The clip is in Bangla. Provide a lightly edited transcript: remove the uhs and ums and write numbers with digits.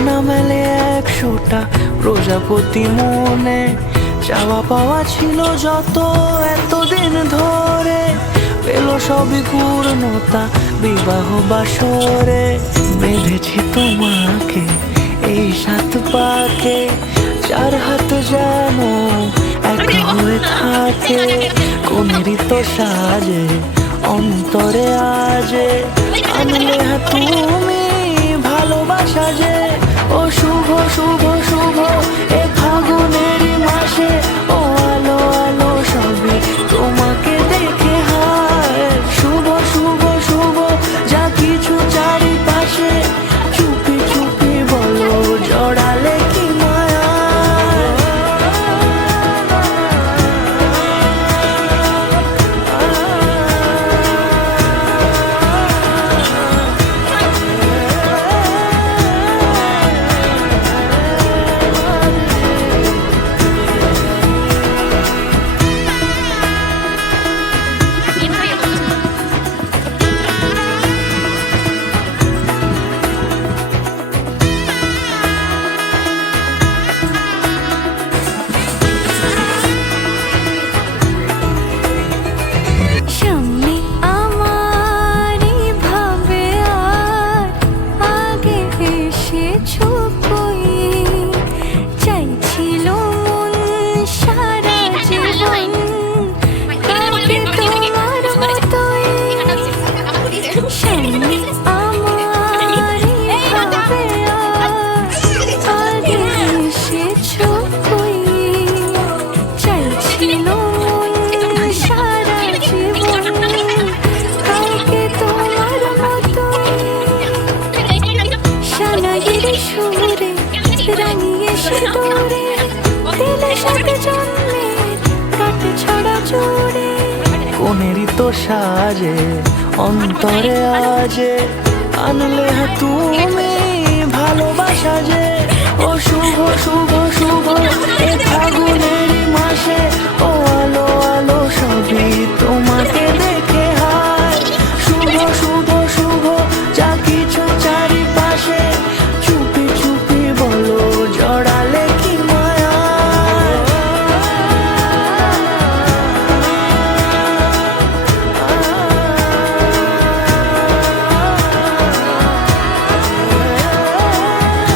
ডানা মেলে 100টা প্রজাপতি মনে, চাওয়া পাওয়া ছিল যত এতদিন ধরে, পেল সবই পূর্ণতা বিবাহ বাসরে। বেঁধেছি তোমাকে এই 7 পাকে, 4 হাত যেন এক হয়ে থাকে। কোনেরই তো সাজে অন্তরে আজে, আনলে তুমি ভালোবাসা যে। ও শুভ শুভ শুভ এ ফাগুনেরই মাসে, ও আলো আলো সবই তোমাকে দেখে হায়। শুভ শুভ শুভ যা কিছু চারিপাশে, চুপি চুপি বলো জড়ালে কি মায়া। কোনেরই তো সাজে অন্তরে আজে, আনলে তুমি ভালোবাসা যে। ও শুভ শুভ শুভ এ ফাগুনেরই মাসে, ও আলো আলো সবই তোমাকে দেখে হায়। শুভ শুভ